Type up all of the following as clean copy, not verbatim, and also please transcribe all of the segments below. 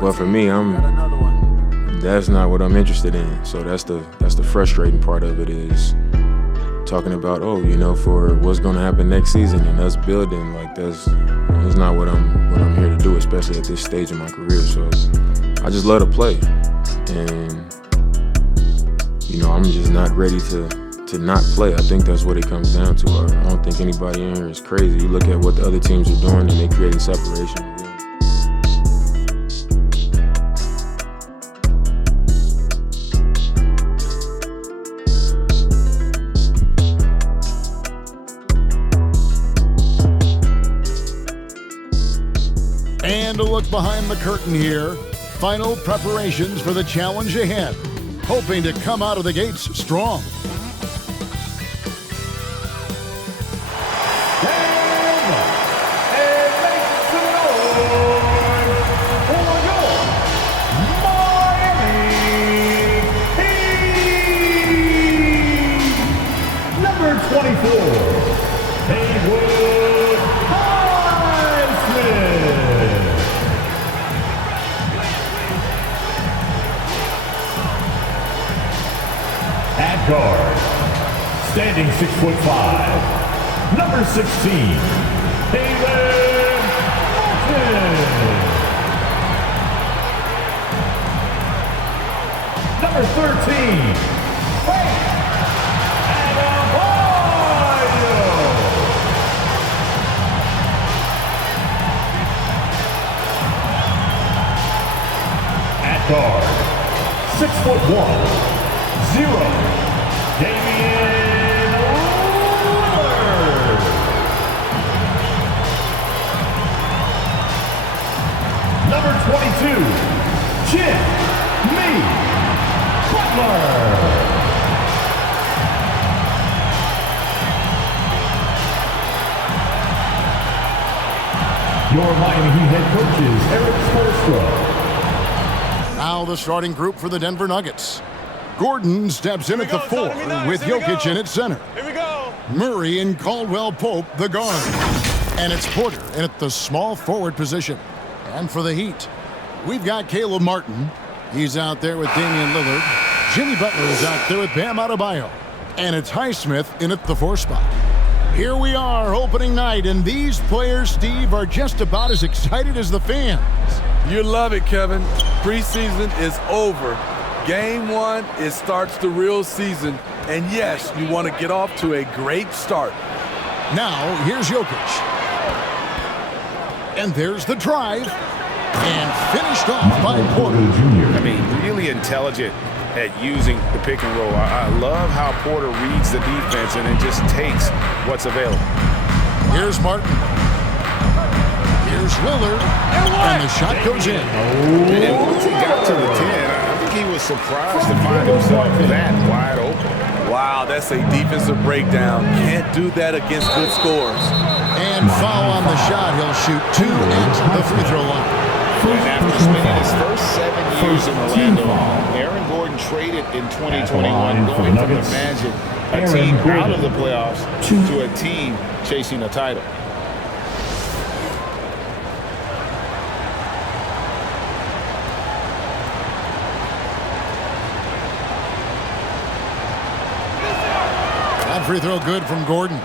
But for me, that's not what I'm interested in. So that's the frustrating part of it, is talking about, for what's going to happen next season and us building. Like that's not what I'm here to do, especially at this stage in my career. So I just love to play, and I'm just not ready to not play. I think that's what it comes down to. I don't think anybody in here is crazy. You look at what the other teams are doing, and they're creating separation. And a look behind the curtain here. Final preparations for the challenge ahead. Hoping to come out of the gates strong. Guard, standing 6'5", number 16, Damian Lillard. Number 13, at guard, 6'1", 0. Damian Lillard. Number 22, Jimmy Butler. Your Miami Heat head coach is Erik Spoelstra. Now the starting group for the Denver Nuggets. Gordon steps in at the 4 with Jokic in at center. Here we go. Murray and Caldwell-Pope, the guard. And it's Porter in at the small forward position. And for the Heat, we've got Caleb Martin. He's out there with Damian Lillard. Jimmy Butler is out there with Bam Adebayo. And it's Highsmith in at the 4 spot. Here we are, opening night, and these players, Steve, are just about as excited as the fans. You love it, Kevin. Preseason is over. Game 1, it starts the real season. And yes, you want to get off to a great start. Now, here's Jokic. And there's the drive. And finished off by Porter. I mean, really intelligent at using the pick and roll. I love how Porter reads the defense and then just takes what's available. Here's Martin. Here's Lillard. And the shot goes in. And once he got to the 10, I think he was surprised to find himself that wide open. Wow, that's a defensive breakdown. Can't do that against good scores. And foul on the shot. He'll shoot 2 at the free throw line. And after spending his first 7 years in Orlando, Aaron Gordon traded in 2021, going from the Magic, a team out of the playoffs, to a team chasing a title. That free throw good from Gordon.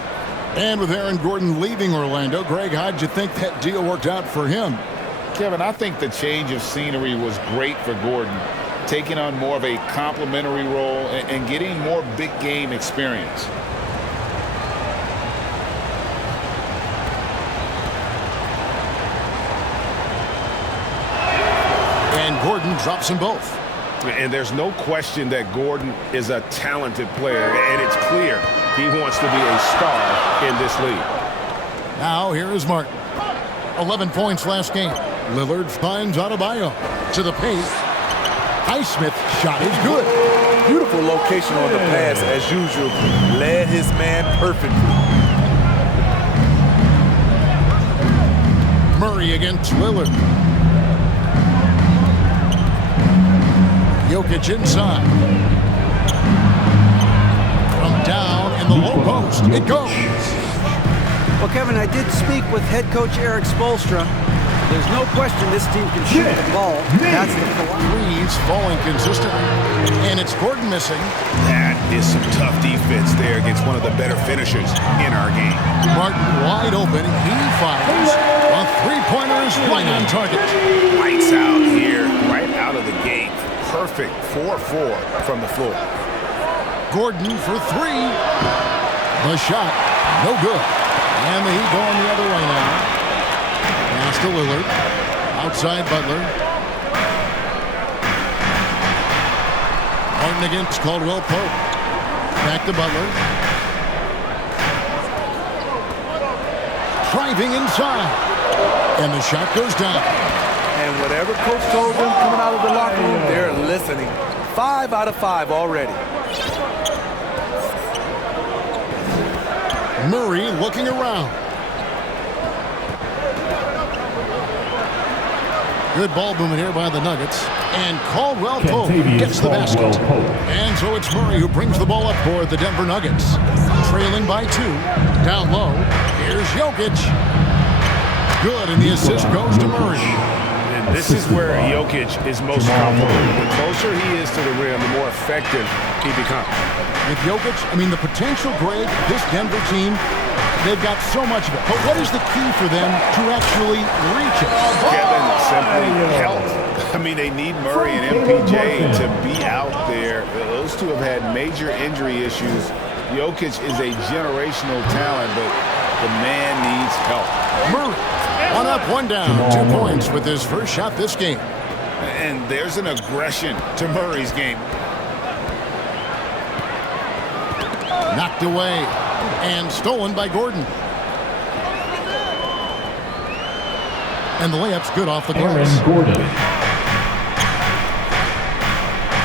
And with Aaron Gordon leaving Orlando, Greg, how'd you think that deal worked out for him? Kevin, I think the change of scenery was great for Gordon, taking on more of a complimentary role and getting more big game experience. And Gordon drops them both. And there's no question that Gordon is a talented player, and it's clear he wants to be a star in this league. Now here is Martin. 11 points last game. Lillard finds Adebayo to the paint. Highsmith shot is good. Beautiful location on the pass as usual. Led his man perfectly. Murray against Lillard. Jokic inside. From down in the low post. It goes. Well, Kevin, I did speak with head coach Erik Spoelstra, There's no question this team can shoot the ball. That's the threes falling consistently. And it's Gordon missing. That is some tough defense there against one of the better finishers in our game. Martin wide open. He fires. A three-pointer is right on target. Lights out here, right out of the gate. Perfect 4-4 from the floor. Gordon for three. The shot, no good. And the Heat going the other way now. Pass to Lillard. Outside Butler. Martin against Caldwell Pope. Back to Butler. Driving inside. And the shot goes down. And whatever coach told them coming out of the locker room, they're listening. 5 out of 5 already. Murray looking around. Good ball movement here by the Nuggets. And Caldwell Pope gets the basket. And so it's Murray who brings the ball up for the Denver Nuggets. Trailing by 2. Down low. Here's Jokic. Good, and the assist goes to Murray. And this is where Jokic is most comfortable. The closer he is to the rim, the more effective he becomes. With Jokic, I mean, the potential, Greg, this Denver team, they've got so much of it. But what is the key for them to actually reach it? Kevin, simply health. I mean, they need Murray and MPJ to be out there. Those two have had major injury issues. Jokic is a generational talent, but the man needs help. Murray, 1 up, 1 down. 2 points with his first shot this game. And there's an aggression to Murray's game. Knocked away and stolen by Gordon. And the layup's good off the glass.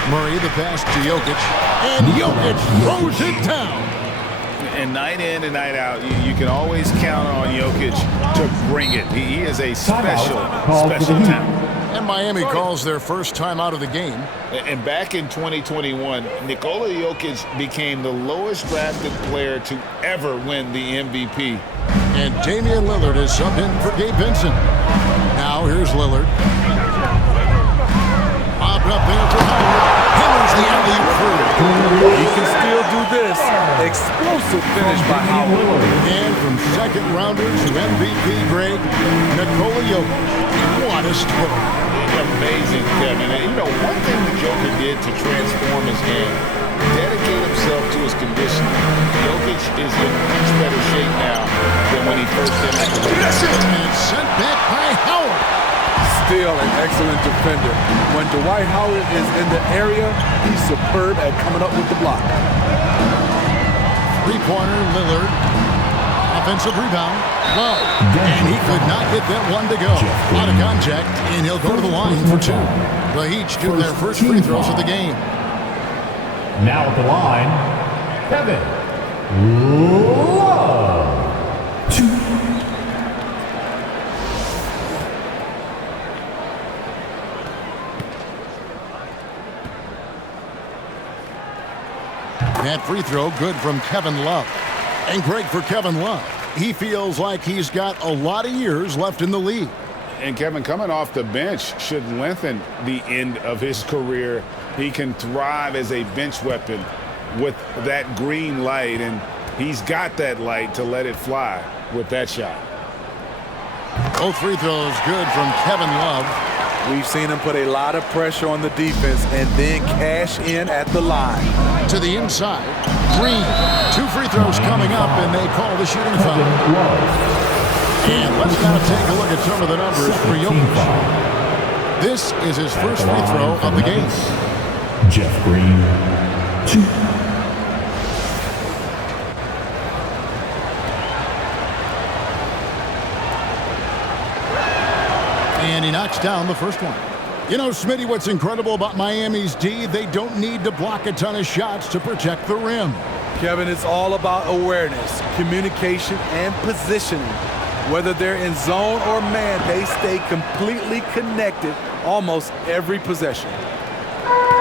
Murray, the pass to Jokic. And Jokic throws it down. And night in and night out, you can always count on Jokic to bring it. He is a special talent. And Miami calls their first time out of the game. And back in 2021, Nikola Jovic became the lowest drafted player to ever win the MVP. And Damian Lillard is subbed in for Gabe Vincent. Now here's Lillard. Popped up there for Howard. Hammers the alley-oop through. He can still do this. Explosive finish by Howard. And from second rounder to MVP Greg, Nikola Jovic. What a story. Amazing, Kevin. And, one thing the Joker did to transform his game, dedicate himself to his conditioning. Jokic is in much better shape now than when he first entered the league. And it's sent back by Howard. Still an excellent defender. When Dwight Howard is in the area, he's superb at coming up with the block. Three-pointer, Lillard. Offensive rebound. Low. And he could not get that one to go. Out of contact, and he'll go to the line for 2. The Heat shoot their first free throws of the game. Now at the line, Kevin Love. 2. That free throw good from Kevin Love. And Greg, for Kevin Love, he feels like he's got a lot of years left in the league. And Kevin, coming off the bench should lengthen the end of his career. He can thrive as a bench weapon with that green light, and he's got that light to let it fly with that shot. Both free throws good from Kevin Love. We've seen him put a lot of pressure on the defense and then cash in at the line. To the inside. Green. 2 free throws coming up, and they call the shooting foul. And let's now take a look at some of the numbers for Jokic. This is his first free throw of the game. Jeff Green, 2. And he knocks down the first one. You know, Smitty, what's incredible about Miami's D, they don't need to block a ton of shots to protect the rim. Kevin, it's all about awareness, communication, and positioning. Whether they're in zone or man, they stay completely connected almost every possession.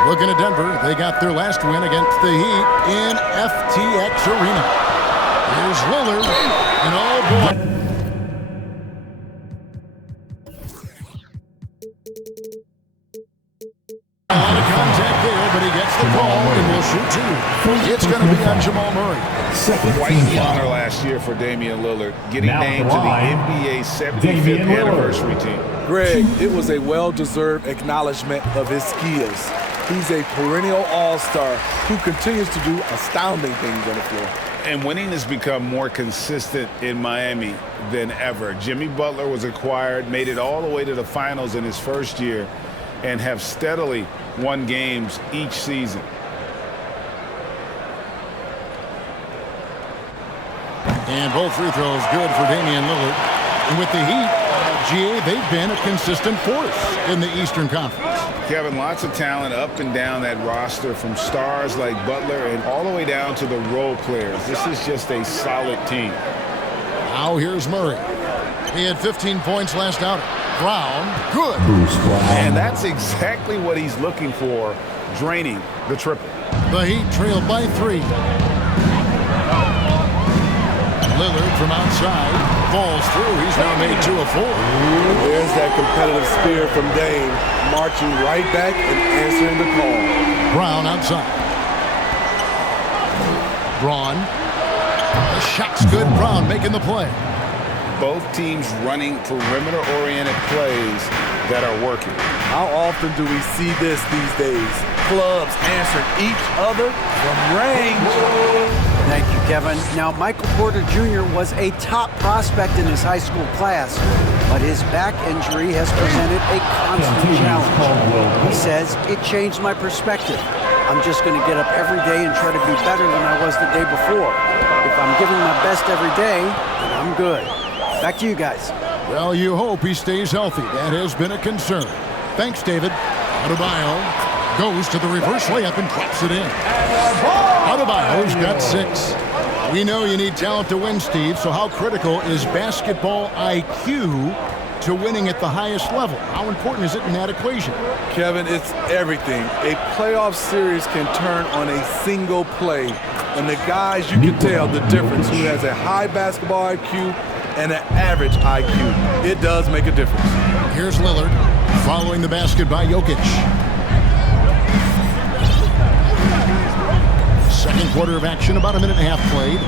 Looking at Denver, they got their last win against the Heat in FTX Arena. Here's Lillard, and oh boy. call, and will shoot two. It's going to be on Jamal Murray. Quite the honor last year for Damian Lillard, getting named to the NBA 75th anniversary team. Greg, it was a well-deserved acknowledgement of his skills. He's a perennial all-star who continues to do astounding things on the floor. And winning has become more consistent in Miami than ever. Jimmy Butler was acquired, made it all the way to the finals in his first year, and have steadily won games each season. And both free throws good for Damian Lillard. And with the Heat, GA, they've been a consistent force in the Eastern Conference. Kevin, lots of talent up and down that roster, from stars like Butler and all the way down to the role players. This is just a solid team. Now here's Murray. He had 15 points last outing. Brown, good. And that's exactly what he's looking for, draining the triple. The Heat trail by 3. Lillard from outside falls through. He's now made 2 of 4. There's that competitive spirit from Dame, marching right back and answering the call. Brown outside. Braun. The shot's good. Brown making the play. Both teams running perimeter-oriented plays that are working. How often do we see this these days? Clubs answering each other from range. Thank you, Kevin. Now, Michael Porter Jr. was a top prospect in his high school class, but his back injury has presented a constant challenge. He says, it changed my perspective. I'm just going to get up every day and try to be better than I was the day before. If I'm giving my best every day, then I'm good. Back to you guys. Well, you hope he stays healthy. That has been a concern. Thanks, David. Adebayo goes to the reverse layup and drops it in. Adebayo's got 6. We know you need talent to win, Steve, so how critical is basketball IQ to winning at the highest level? How important is it in that equation? Kevin, it's everything. A playoff series can turn on a single play, and the guys, you can tell the difference who has a high basketball IQ and an average IQ. It does make a difference. Here's Lillard following the basket by Jokic. Second quarter of action, about a minute and a half played.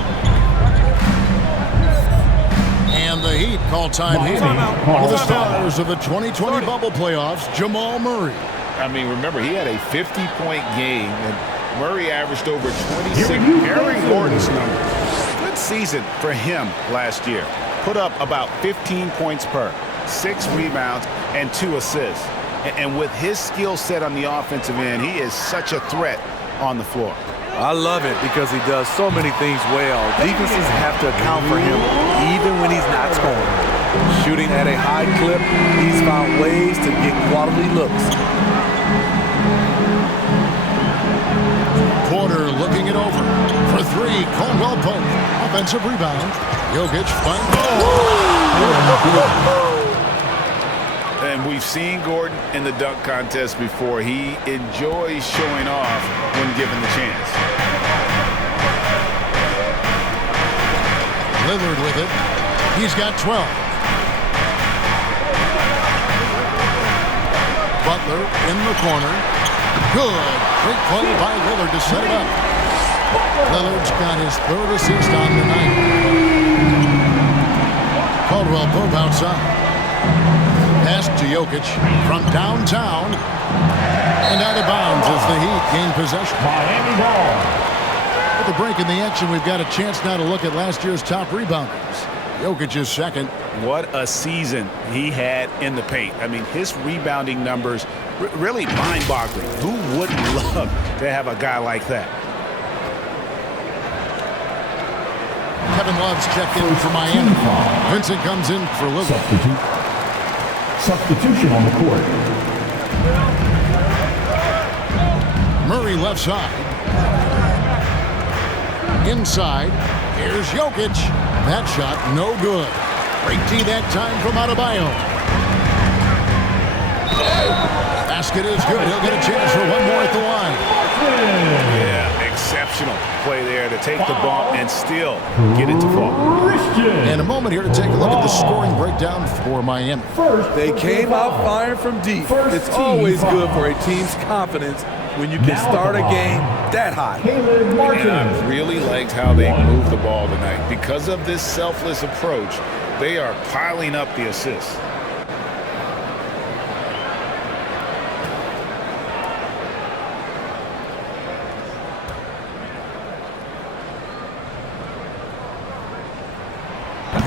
And the Heat call time here for the stars of the 2020 bubble playoffs, Jamal Murray. I mean, remember, he had a 50-point game, and Murray averaged over 26. Aaron Gordon's number. Good season for him last year. Put up about 15 points per, 6 rebounds, and 2 assists. And with his skill set on the offensive end, he is such a threat on the floor. I love it because he does so many things well. Defenses have to account for him even when he's not scoring. Shooting at a high clip, he's found ways to get quality looks. Porter looking it over for 3. Caldwell Pope. Offensive rebound. Jokic finds. And we've seen Gordon in the dunk contest before. He enjoys showing off when given the chance. Lillard with it. He's got 12. Butler in the corner. Good. Great play by Lillard to set it up. Lillard's got his 3rd assist on the night. Caldwell Pope outside. Pass to Jokic from downtown. And out of bounds as the Heat gain possession. Miami ball. With the break in the action, we've got a chance now to look at last year's top rebounders. Jokic is second. What a season he had in the paint. I mean, his rebounding numbers really mind-boggling. Who wouldn't love to have a guy like that? Kevin Love's checked in for Miami. Vincent comes in for Lillard. Substitution on the court. Murray left side. Inside. Here's Jokic. That shot no good. Great tee that time from Adebayo. Basket is good. He'll get a chance for one more at the line. Yeah, exceptional play there to take the bump and still get it to fall. And a moment here to take a look at the scoring breakdown for Miami. They came out firing from deep. It's always good for a team's confidence when you can start a game that hot. And I really liked how they moved the ball tonight. Because of this selfless approach, they are piling up the assists.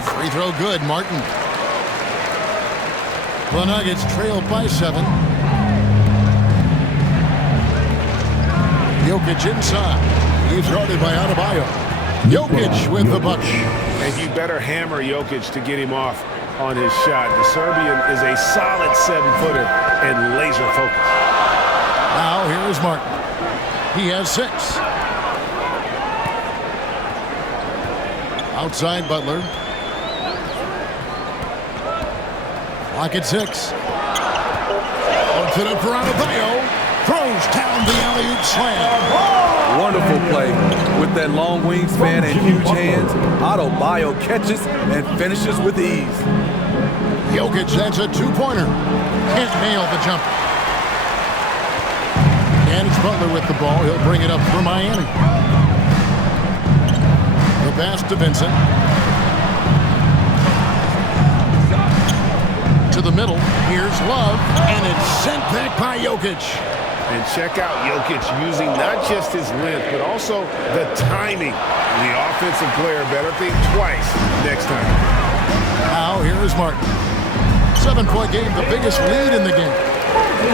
Free throw good, Martin. The Nuggets trail by 7. Jokic inside. He's guarded by Adebayo. Jokic with the bucket. And you better hammer Jokic to get him off on his shot. The Serbian is a solid 7-footer and laser focused. Now here is Martin. He has 6. Outside Butler. Clock at 6. Puts it up for Adebayo. Throws down the alley-oop slam. Wonderful play. With that long wingspan and huge hands, Adebayo catches and finishes with ease. Jokic, that's a 2-pointer. Can't nail the jumper. And it's Butler with the ball. He'll bring it up for Miami. The pass to Vincent. To the middle. Here's Love. And it's sent back by Jokic. And check out Jokic using not just his length, but also the timing. The offensive player better think twice next time. Now here is Martin. 7-point game, the biggest lead in the game.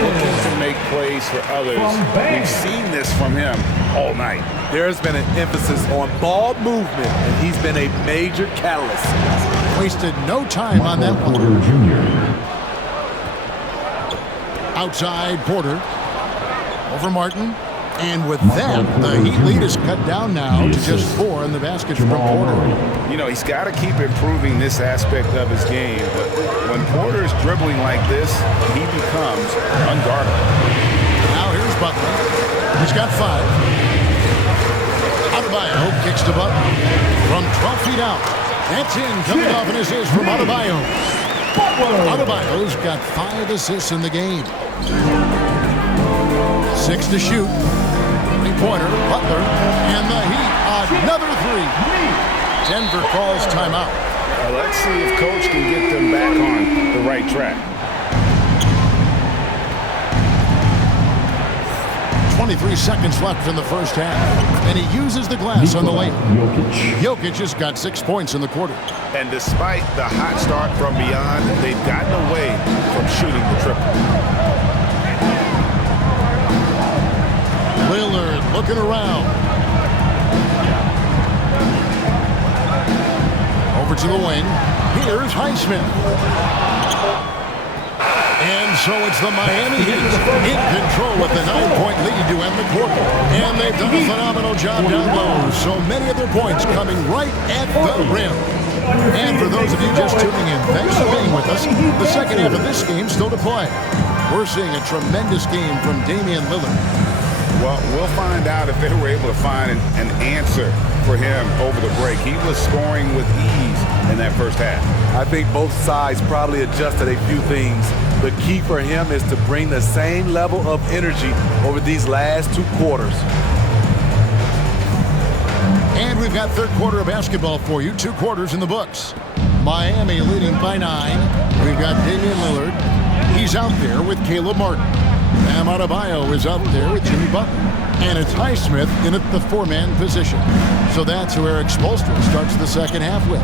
Looking to make plays for others. We've seen this from him all night. There's been an emphasis on ball movement, and he's been a major catalyst. Wasted no time on that one. Porter Jr. Outside Porter. Over Martin. And with that, the Heat lead is cut down now to just 4 in the basket from Porter. You know, he's got to keep improving this aspect of his game. But when Porter is dribbling like this, he becomes unguardable. Now here's Butler. He's got 5. Adebayo kicks to Butler. From 12 feet out. That's in. Coming off an assist from Adebayo. Adebayo's got 5 assists in the game. 6 to shoot. 3-pointer, Butler, and the Heat, another 3. Denver calls timeout. Let's see if Coach can get them back on the right track. 23 seconds left in the first half, and he uses the glass on the lane. Jokic has got 6 points in the quarter. And despite the hot start from beyond, they've gotten away from shooting the triple. Lillard looking around. Over to the wing. Here's Highsmith. And so it's the Miami Heat in control with the 9-point lead to end the quarter. And they've done a phenomenal job down low. So many of their points coming right at the rim. And for those of you just tuning in, thanks for being with us. The second half of this game still to play. We're seeing a tremendous game from Damian Lillard. Well, we'll find out if they were able to find an answer for him over the break. He was scoring with ease in that first half. I think both sides probably adjusted a few things. The key for him is to bring the same level of energy over these last 2 quarters. And we've got third quarter of basketball for you. 2 quarters in the books. Miami leading by 9. We've got Damian Lillard. He's out there with Caleb Martin. Bam Adebayo is out there with Jimmy Butler. And it's Highsmith in at the 4-man position. So that's who Eric Spoelstra starts the second half with.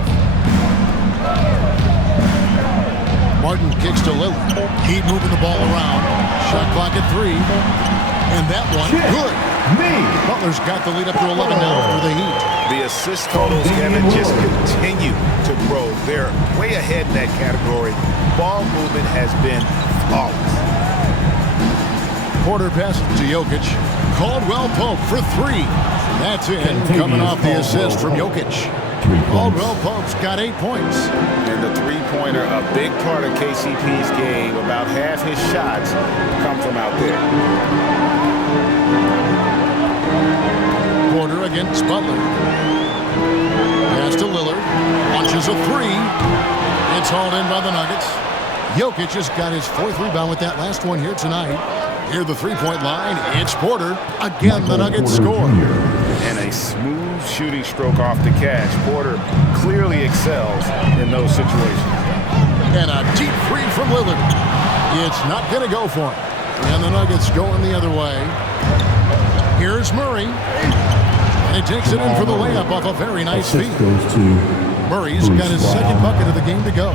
Martin kicks to Lillard. Heat moving the ball around. Shot clock at 3. And that one, good. Butler's got the lead up to 11 now for the Heat. The assist totals haven't just continued to grow. They're way ahead in that category. Ball movement has been flawless. Porter passes to Jokic. Caldwell Pope for 3. That's in. Coming off the assist from Jokic. Caldwell Pope's got 8 points. And the 3-pointer, a big part of KCP's game. About half his shots come from out there. Porter against Butler. Pass to Lillard. Launches a 3. It's hauled in by the Nuggets. Jokic has got his 4th rebound with that last one here tonight. Near the three-point line, it's Porter. Again, the Nuggets score. And a smooth shooting stroke off the catch. Porter clearly excels in those situations. And a deep three from Lillard. It's not going to go for him. And the Nuggets going the other way. Here's Murray. And he takes it in for the layup off a very nice feed. Murray's got his second bucket of the game to go.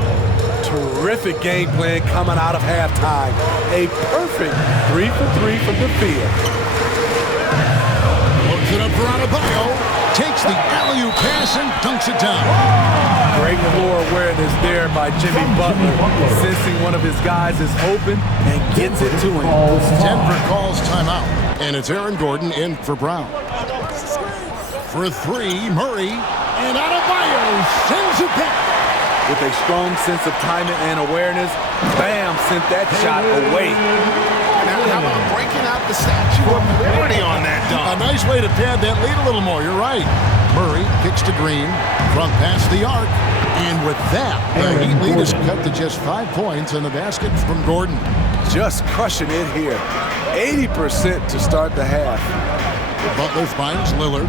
Terrific game plan coming out of halftime. A perfect 3 for 3 from the field. Looks it up for Adebayo. Takes the alley-oop pass and dunks it down. Great floor awareness there by Jimmy Butler. Sensing one of his guys is open and gets it to him. Denver calls timeout. And it's Aaron Gordon in for Brown. For three, Murray. And Adebayo sends it back. With a strong sense of timing and awareness, Bam sent that shot away. Now, how about breaking out the Statue of Liberty on that dunk? A nice way to pad that lead a little more. You're right. Murray kicks to Green from past the arc. And with that, the Heat lead is cut to just 5 points in the basket from Gordon. Just crushing it here. 80% to start the half. Butler finds Lillard.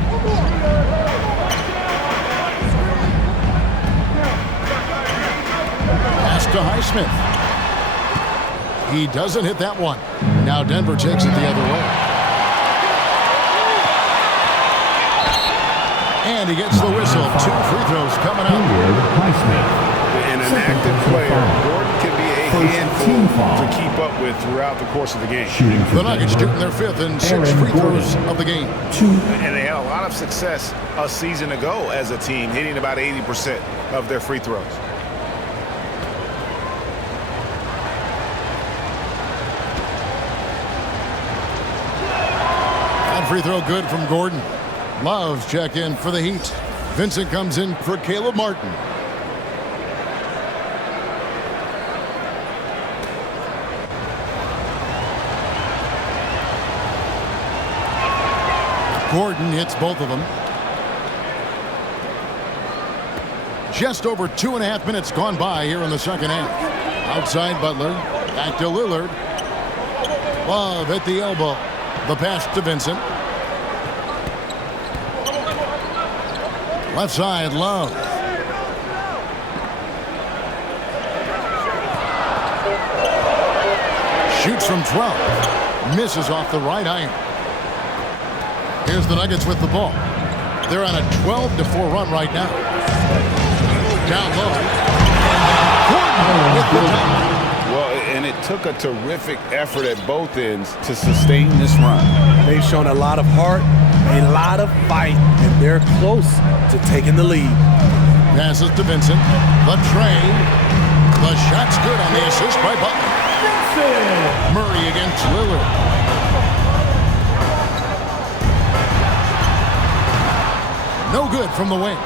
Pass to Highsmith. He doesn't hit that one. Now Denver takes it the other way. And he gets the whistle. 2 free throws coming up. And an active player, Gordon can be a handful to keep up with throughout the course of the game. The Nuggets shooting their 5th and 6th free throws of the game. And they had a lot of success a season ago as a team, hitting about 80% of their free throws. Free throw good from Gordon. Love's check in for the Heat. Vincent comes in for Caleb Martin. Gordon hits both of them. Just over 2.5 minutes gone by here in the second half. Outside Butler. Back to Lillard. Love at the elbow. The pass to Vincent. Left side, Love. Shoots from 12. Misses off the right iron. Here's the Nuggets with the ball. They're on a 12-4 run right now. Down low. Gordon with the dunk. Well, and it took a terrific effort at both ends to sustain this run. They've shown a lot of heart, a lot of fight, and they're close to taking the lead. Passes to Vincent. The tray. The shot's good on the assist by Butler. Murray against Lillard. No good from the wing.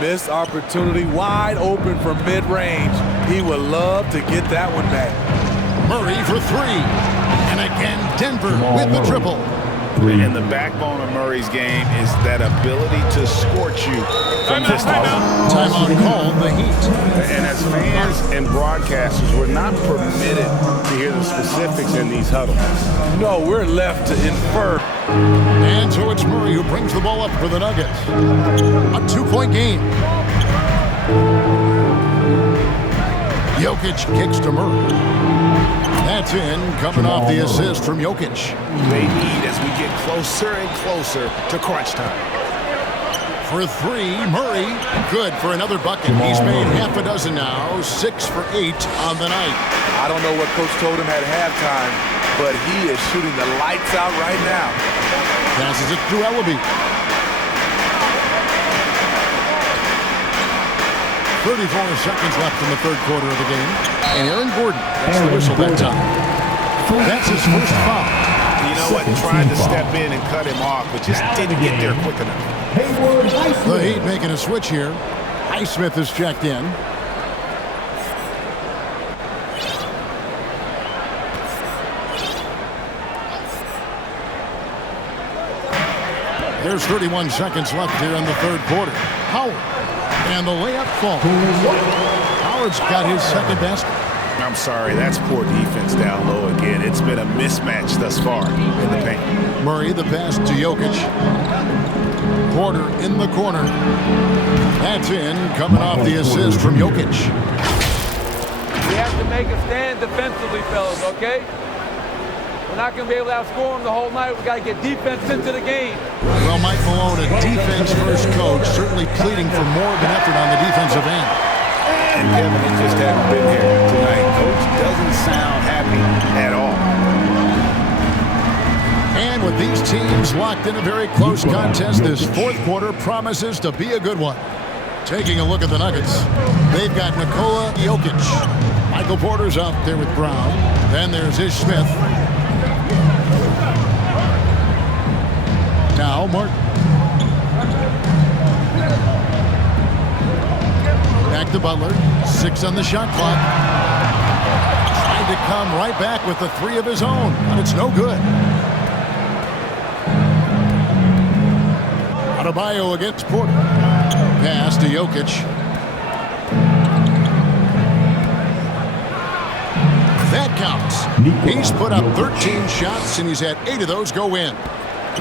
Missed opportunity, wide open from mid-range. He would love to get that one back. Murray for 3. And again, Denver with the triple. And the backbone of Murray's game is that ability to scorch you from distance. Timeout called the Heat. And as fans and broadcasters, we're not permitted to hear the specifics in these huddles. No, we're left to infer. And so it's Murray who brings the ball up for the Nuggets. A 2-point game. Jokic kicks to Murray. That's in, coming off the assist from Jokic. They need as we get closer and closer to crunch time. For 3, Murray. Good for another bucket. He's made half a dozen now. 6 for 8 on the night. I don't know what Coach told him at halftime, but he is shooting the lights out right now. Passes it to Ellaby. 34 seconds left in the third quarter of the game. And Aaron Gordon gets the whistle that time. That's his first foul. You know what? Tried to step in and cut him off, but just didn't get there quick enough. The Heat making a switch here. Highsmith is checked in. There's 31 seconds left here in the third quarter. Howard. And the layup falls. Howard's got his second basket. I'm sorry, that's poor defense down low again. It's been a mismatch thus far in the paint. Murray, the pass to Jokic. Porter in the corner. That's in, coming off the assist from Jokic. We have to make a stand defensively, fellas, okay? We're not going to be able to outscore them the whole night. We've got to get defense into the game. Well, Mike Malone, a defense-first coach, certainly pleading for more of an effort on the defensive end. And Kevin, it just hadn't been here tonight. Coach doesn't sound happy at all. And with these teams locked in a very close contest, this fourth quarter promises to be a good one. Taking a look at the Nuggets, they've got Nikola Jovic. Michael Porter's out there with Brown. Then there's Ish Smith. Now Martin. Back to Butler. 6 on the shot clock. Trying to come right back with the 3 of his own, but it's no good. Adebayo against Porter. Pass to Jokic. That counts. He's put up 13 shots, and he's had 8 of those go in.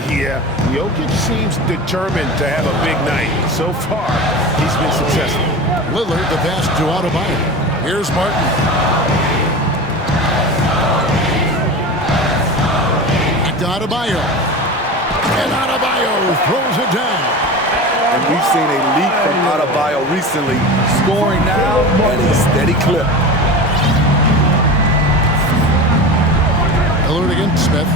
Yeah, Jokic seems determined to have a big night. So far, he's been successful. Lillard, the pass to Adebayo. Here's Martin. Back to Adebayo. And Adebayo throws it down. And we've seen a leak from Adebayo recently, scoring now at a steady clip. Lillard against Smith.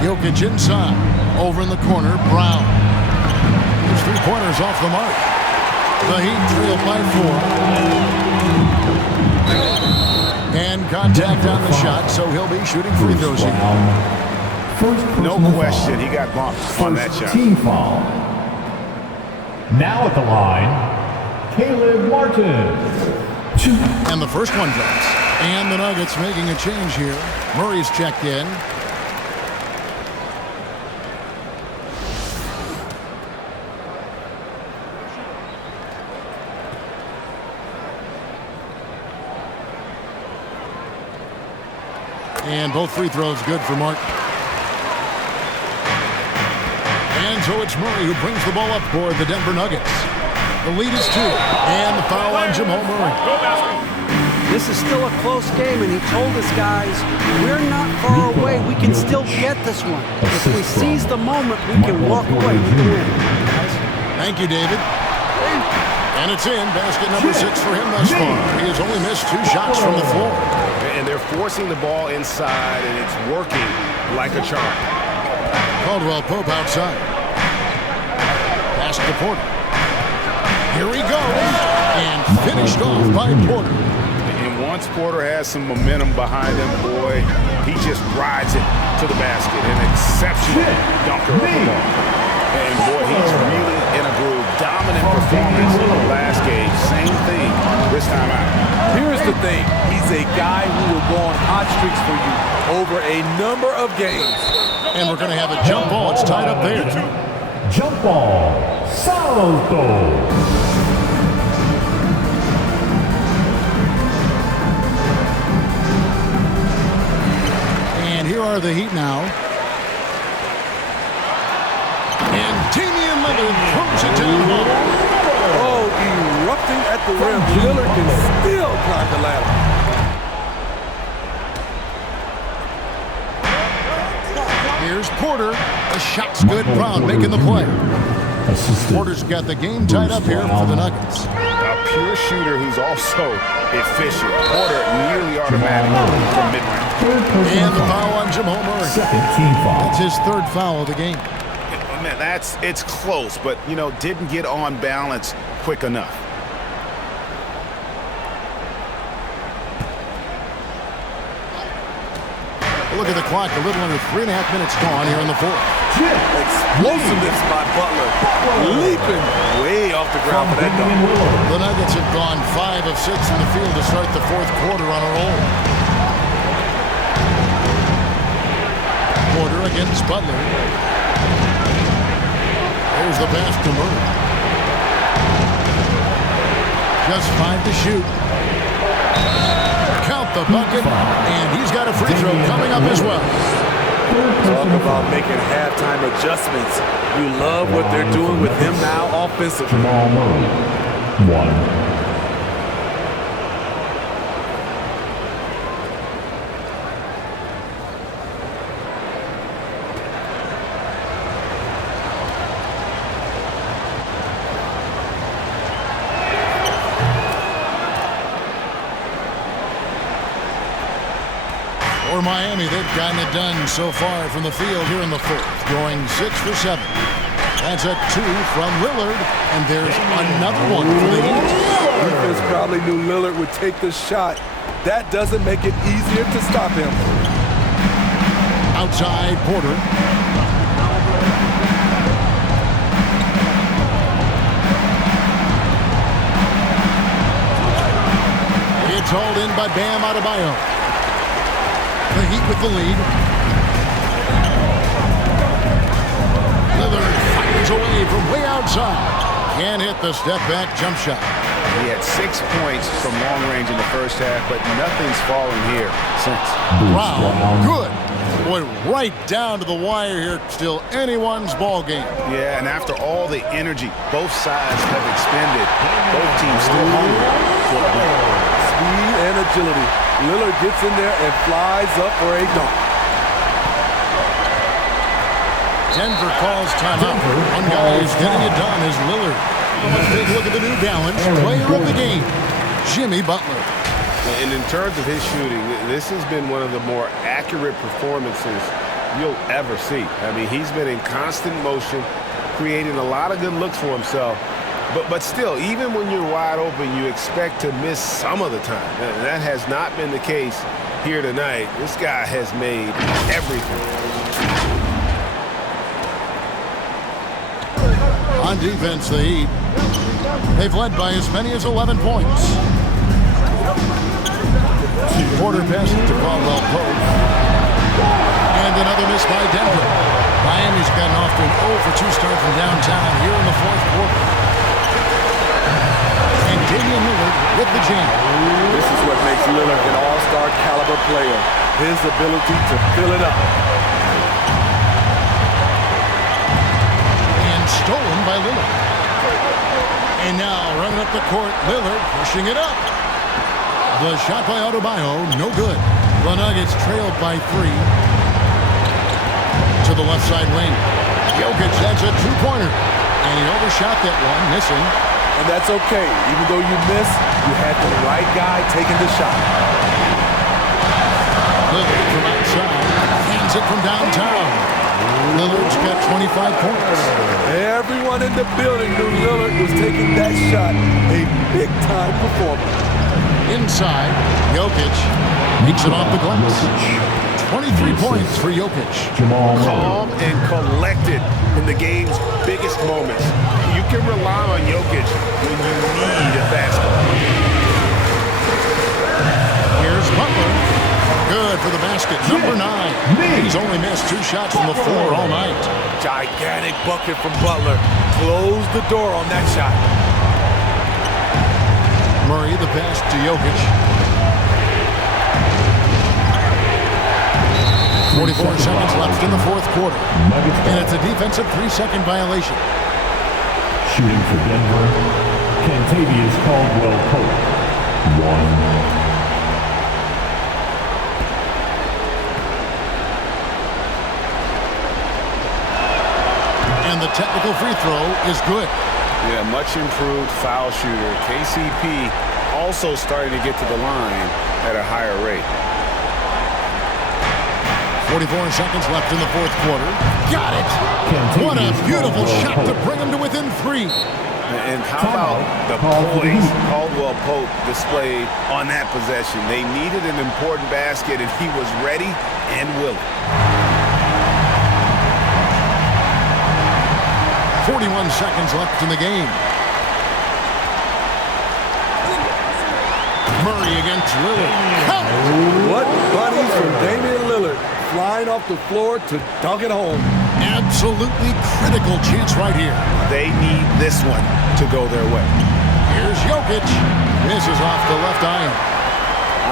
Jokic inside. Over in the corner, Brown. His 3-pointers off the mark. The Heat trail by 4. And contact on the shot, so he'll be shooting free throws here. No question, he got bumped on that shot. Team foul. Now at the line, Caleb Martin. And the first one drops. And the Nuggets making a change here. Murray's checked in. And both free throws good for Martin. And so it's Murray who brings the ball up for the Denver Nuggets. The lead is 2. And the foul on Jamal Murray. This is still a close game, and he told us guys, we're not far away. We can still get this one. If we seize the moment, we can walk away with the win. Thank you, David. And it's in. Basket number 6 for him thus far. He has only missed 2 shots from the floor. And they're forcing the ball inside, and it's working like a charm. Caldwell Pope outside. Pass to Porter. Here he goes. And finished off by Porter. And once Porter has some momentum behind him, boy, he just rides it to the basket. An exceptional dunker of the ball. And boy, he's really in a groove. Dominant performance in the last game. Same thing this time out. Here's the thing. He's a guy who will go on hot streaks for you over a number of games. And we're going to have a jump ball. It's tied up there. Jump ball. Salto. And here are the Heat now. And Damian Lillard throws it down. Oh, erupting at the rim. Lillard can still climb the ladder. Here's Porter. The shot's good. Brown making the play. Porter's got the game tied up here for the Nuggets. A pure shooter who's also efficient. Porter nearly automatic from mid-range. And the foul on Jamal Murray. Second team foul. That's his 3rd foul of the game. Man, it's close, but, didn't get on balance quick enough. Look at the clock. A little under 3.5 minutes gone here in the 4th. Explosiveness by Butler. Leaping way off the ground for that dunk. The Nuggets have gone 5 of 6 in the field to start the 4th quarter on a roll. Porter against Butler. There's the pass to Murray. just 5 to shoot. Count the bucket, and he's got a free throw coming up as well. Talk about making halftime adjustments. You love what they're doing with him now offensively. Jamal Murray, 1. For Miami, they've gotten it done so far from the field here in the fourth, going 6 for 7. That's a 2 from Lillard, and there's another one for the Heat. Defense probably knew Lillard would take the shot. That doesn't make it easier to stop him. Outside, Porter. It's hauled in by Bam Adebayo. The Heat with the lead. Lillard fires away from way outside. Can't hit the step-back jump shot. He had 6 points from long range in the first half, but nothing's fallen here since. Wow, good. Boy, right down to the wire here. Still anyone's ball game. Yeah, and after all the energy both sides have expended, both teams still hungry for a win. Speed and agility. Lillard gets in there and flies up for a dunk. Denver calls timeout. One guy who's getting it done is Lillard. Let's take a look at the New Balance player of the game, Jimmy Butler. And in terms of his shooting, this has been one of the more accurate performances you'll ever see. I mean, he's been in constant motion, creating a lot of good looks for himself. But still, even when you're wide open, you expect to miss some of the time. And that has not been the case here tonight. This guy has made everything. On defense, the Heat, they've led by as many as 11 points. Porter passes to Caldwell Pope. And another miss by Denver. Miami's gotten off to an 0 for 2 start from downtown here in the fourth quarter. And Damian Lillard with the jam. This is what makes Lillard an all-star caliber player. His ability to fill it up. And stolen by Lillard. And now running up the court, Lillard pushing it up. The shot by Adebayo, no good. The Nuggets trailed by 3. To the left side wing. Jokic adds a 2-pointer. And he overshot that one, missing. And that's okay. Even though you miss, you had the right guy taking the shot. Lillard from outside. Hands it from downtown. Lillard's got 25 points. Everyone in the building knew Lillard was taking that shot. A big-time performer. Inside, Jokic makes it off the glass. 23 points for Jokic. Calm and collected in the game's biggest moments. You can rely on Jokic when you need a basketball. Here's Butler. Good for the basket. Number 9. He's only missed 2 shots from the floor all night. Gigantic bucket from Butler. Close the door on that shot. Murray the pass to Jokic. 44 seconds left in the fourth quarter. And it's a defensive 3-second violation. Shooting for Denver, Kentavious Caldwell Pope, 1. And the technical free throw is good. Yeah, much improved foul shooter. KCP also starting to get to the line at a higher rate. 44 seconds left in the fourth quarter. Got it! What a beautiful shot to bring him to within 3. And how about the poise Caldwell Pope displayed on that possession? They needed an important basket, and he was ready and willing. 41 seconds left in the game. Murray against Lillard. What bunnies from Damian Lillard. Flying off the floor to dunk it home. Absolutely critical chance right here. They need this one to go their way. Here's Jovic. Misses off the left iron.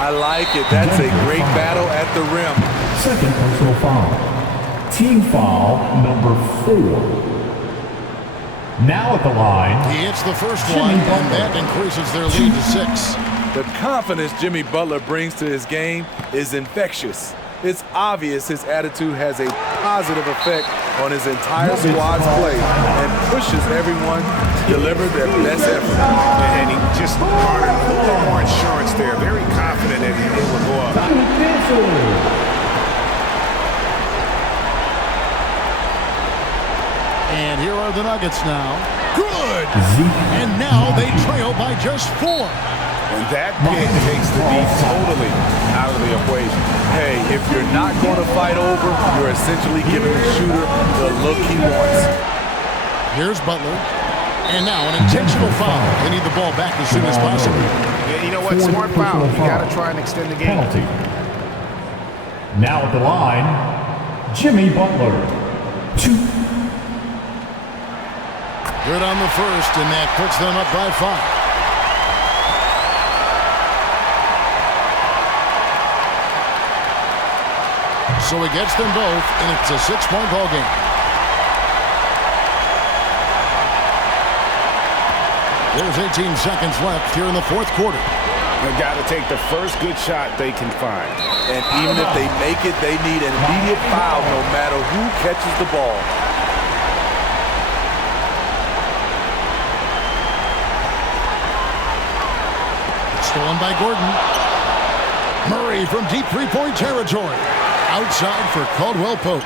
I like it. That's a great battle at the rim. Second personal foul. Team foul number 4. Now at the line. He hits the first one, and that increases their lead to 6. The confidence Jimmy Butler brings to his game is infectious. It's obvious his attitude has a positive effect on his entire squad's play and pushes everyone to deliver their best effort. And he just garnered a little more insurance there. Very confident that he will go up. And here are the Nuggets now. Good! And now they trail by just 4. And that pick takes the beat totally out of the equation. Hey, if you're not going to fight over, you're essentially giving the shooter the look he wants. Here's Butler. And now an intentional foul. They need the ball back as soon as possible. Yeah, you know what? Smart foul. You got to try and extend the game. Penalty. Now at the line, Jimmy Butler. 2. Good on the first, and that puts them up by 5. So he gets them both, and it's a 6-point ball game. There's 18 seconds left here in the 4th quarter. They've got to take the first good shot they can find. And even if they make it, they need an immediate foul no matter who catches the ball. Stolen by Gordon. Murray from deep 3-point territory. Outside for Caldwell Pope.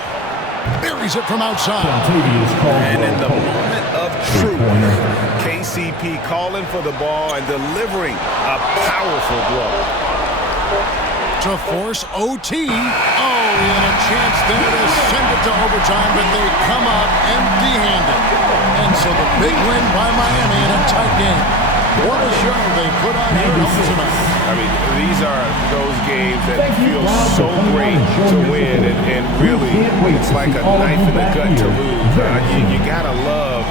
Buries it from outside. And in the moment of truth, KCP calling for the ball and delivering a powerful blow. To force OT. Oh, and a chance there to send it to overtime, but they come up empty-handed. And so the big win by Miami in a tight game. What a show they put on here tonight. I mean, these are those games that feel so great to win, and really, it's like a knife in the gut to lose. You gotta love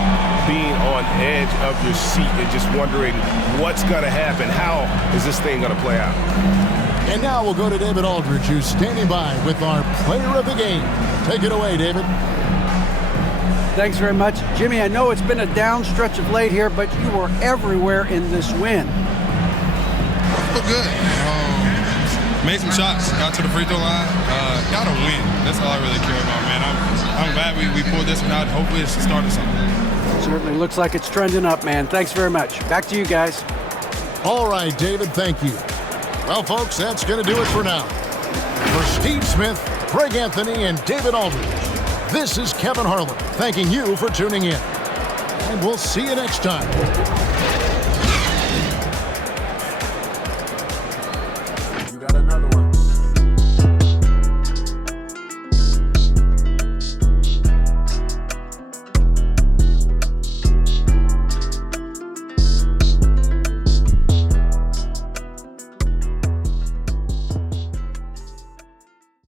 being on edge of your seat and just wondering what's gonna happen. How is this thing gonna play out? And now we'll go to David Aldridge, who's standing by with our player of the game. Take it away, David. Thanks very much. Jimmy, I know it's been a down stretch of late here, but you were everywhere in this win. Look good. Made some shots, got to the free throw line, got a win. That's all I really care about, man. I'm glad we pulled this one out. Hopefully it's the start of something. Certainly looks like it's trending up, man. Thanks very much. Back to you guys. All right, David, thank you. Well, folks, that's going to do it for now. For Steve Smith, Craig Anthony, and David Aldridge, this is Kevin Harlan thanking you for tuning in. And we'll see you next time.